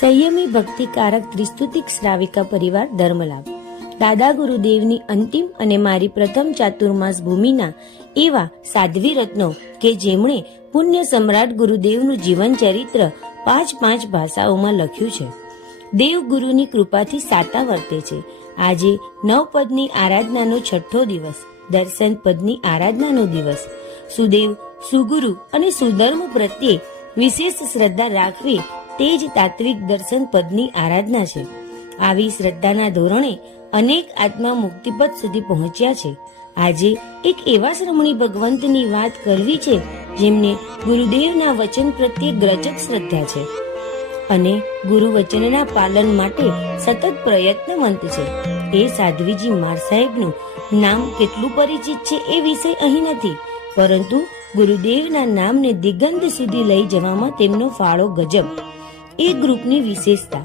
સંયમી ભક્તિકારક ત્રિસ્તુતિક શ્રાવિકા પરિવાર ધર્મલાભ. દાદા ગુરુદેવની અંતિમ અને મારી પ્રથમ ચાતુર્માસ ભૂમિના એવા સાધ્વી રત્નો કે જેમણે પુણ્ય સમ્રાટ ગુરુદેવનું જીવન ચરિત્ર 5 ભાષાઓમાં લખ્યું છે. દેવ ગુરુની કૃપાથી સાતા વર્તે છે. આજે 9 પદની આરાધનાનો 6થો દિવસ, દર્શન પદની આરાધનાનો દિવસ. સુદેવ, સુગુરુ અને સુધર્મ પ્રત્યે વિશેષ શ્રદ્ધા રાખવી તે જ તાત્વિક દર્શન પદની આરાધના છે. આવી શ્રદ્ધાના ધોરણે અનેક આત્મા મુક્તિપદ સુધી પહોંચ્યા છે. આજે એક એવા શ્રમણી ભગવંતની વાત કરવી છે જેમને ગુરુદેવના વચન પ્રત્યે ગ્રચક શ્રદ્ધા છે અને ગુરુ વચનના પાલન માટે સતત પ્રયત્નવંત છે. એ સાધ્વીજી માર સાહેબનું નામ કેટલું પરિચિત છે એ વિષય અહીં નથી, પરંતુ ગુરુદેવના નામને દિગંત સુધી લઈ જવામાં તેમનો ફાળો ગજબ. એ ગ્રુપની વિશેષતા,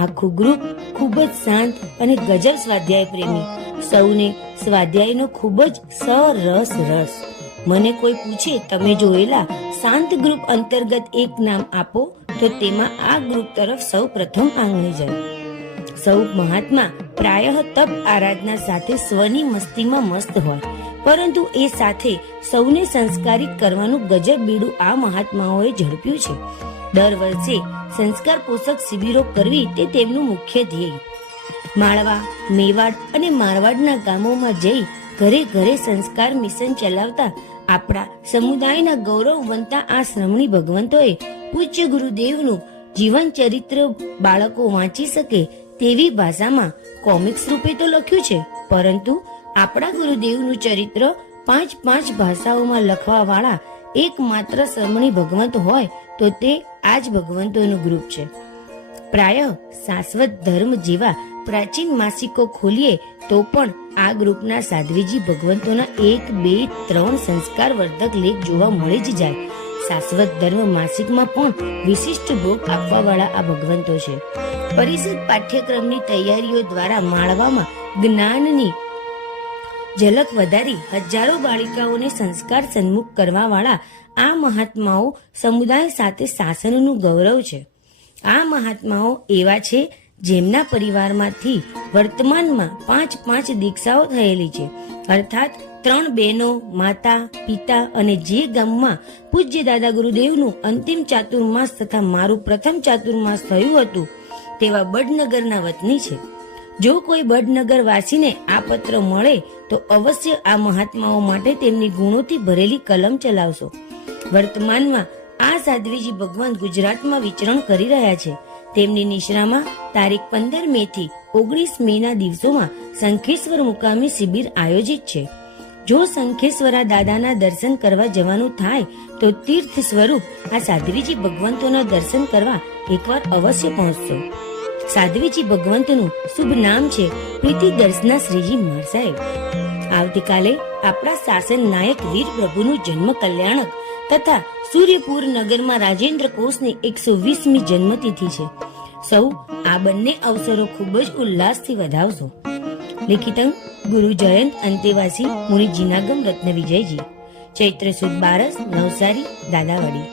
આખું ગ્રુપ ખૂબ જ શાંત અને ગજબ સ્વાધ્યાય પ્રેમી. સૌને સ્વાધ્યાયનો ખૂબ જ રસ. મને કોઈ પૂછે તમે જોયેલા શાંત ગ્રુપ અંતર્ગત એક નામ આપો તો તેમાં આ ગ્રુપ તરફ સૌ પ્રથમ આંગળી જાય. સૌ મહાત્મા પ્રાયઃ તપ આરાધના સાથે સ્વની મસ્તીમાં મસ્ત હોય, પરંતુ એ સાથે સૌને સંસ્કારિત કરવાનું ગજબ બીડું આ મહાત્માઓએ ઝડપ્યું છે. દર વર્ષે સંસ્કાર પોષક શિબિરો કરવી તે તેમનું મુખ્ય ધ્યેય. માળવા, મેવાડ અને મારવાડના ગામોમાં જઈ ઘરે ઘરે સંસ્કાર મિશન ચલાવતા આપણા સમુદાયના ગૌરવવંતા આ શ્રમણી ભગવંતોએ પૂજ્ય ગુરુદેવનું જીવન ચરિત્ર બાળકો વાંચી શકે તેવી ભાષામાં કોમિક્સ રૂપે તો લખ્યું છે, પરંતુ આપણા ગુરુદેવનું ચરિત્ર 5 ભાષાઓમાં લખવા વાળા એકમાત્ર શ્રમણી ભગવંત હોય તો તે આ જ ભગવંતોનું ગ્રુપ છે. પ્રાય શાશ્વત ધર્મ જેવા પ્રાચીન માસિકો ખોલીએ તો પણ આ ગ્રુપના સાધ્વીજી ભગવંતોના 1, 2, 3 સંસ્કાર વર્ધક લેખ જોવા મળી જ જાય. શાશ્વત ધર્મ માસિકમાં પણ વિશિષ્ટ ભોગ આપવા વાળા આ ભગવંતો છે. પરિષદ પાઠ્યક્રમની તૈયારીઓ દ્વારા માળવામાં જ્ઞાનની ઝલક વધારી હજારો બાળિકાઓને સંસ્કાર સન્મુખ કરવા વાળા આ મહાત્માઓ સમુદાય સાથે શાસનનું ગૌરવ છે. આ મહાત્માઓ એવા છે જેમના પરિવારમાંથી વર્તમાનમાં 5 દીક્ષાઓ થયેલી છે, અર્થાત 3 બહેનો, માતા, પિતા અને જે ગામમાં પૂજ્ય દાદા ગુરુદેવનું અંતિમ ચાતુર્માસ તથા મારું પ્રથમ ચાતુર્માસ થયું હતું તેવા બડનગરના વતની છે. જો કોઈ બડનગર વાસીને આ પત્ર મળે તો અવશ્ય આ મહાત્માઓ માટે તેમની ગુણોથી ભરેલી કલમ ચલાવશો. વર્તમાનમાં આ સાધ્વીજી ભગવાન ગુજરાતમાં વિચરણ કરી રહ્યા છે. તેમની નિશ્રામાં તારીખ 15 મે થી 19 મેના દિવસોમાં શંખેશ્વર મુકામી શિબિર આયોજિત છે. જો શંખેશ્વરા દાદાના દર્શન કરવા જવાનું થાય તો તીર્થ સ્વરૂપ આ સાધ્વીજી ભગવંતોના દર્શન કરવા એકવાર અવશ્ય પહોંચશો. સાધ્વીજી ભગવંતનું શુભ નામ છે પ્રીતિ દર્શના શ્રીજી માર સાહેબ. આવતીકાલે આપણા શાસન નાયક વીર પ્રભુનું જન્મ કલ્યાણક તથા સૂર્યપુર નગરમાં રાજેન્દ્ર કોષની 120મી જન્મતિથિ છે. સૌ આ બંને અવસરો ખૂબ જ ઉલ્લાસથી વધાવશો. લેખિતં ગુરુ જયંત અંતેવાસી મુનિ જીનાગમ રત્ન વિજયજી. ચૈત્ર સુદ 12 નવસારી દાદાવાડી.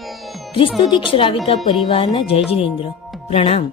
ત્રિસ્તુતિક શ્રાવિકા પરિવારના જય જિનેન્દ્ર. પ્રણામ.